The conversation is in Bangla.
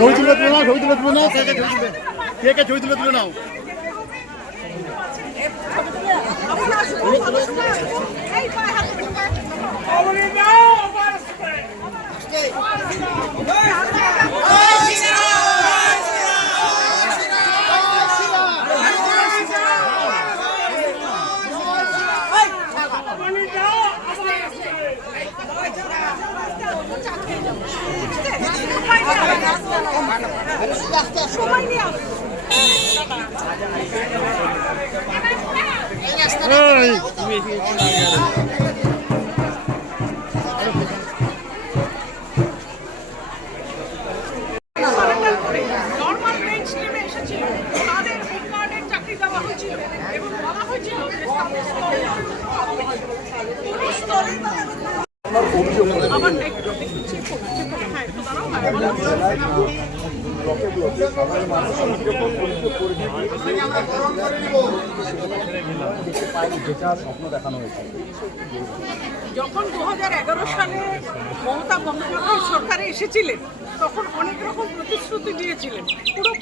ছবি তুলে তুলে নাও, ছবি তুলে তুলে নাও, কে কে ছবি তুলে তুলে নাও। যখন 2011 সালে মমতা বন্দ্যোপাধ্যায় সরকারে এসেছিলেন তখন অনেক রকম প্রতিশ্রুতি দিয়েছিলেন। পুরো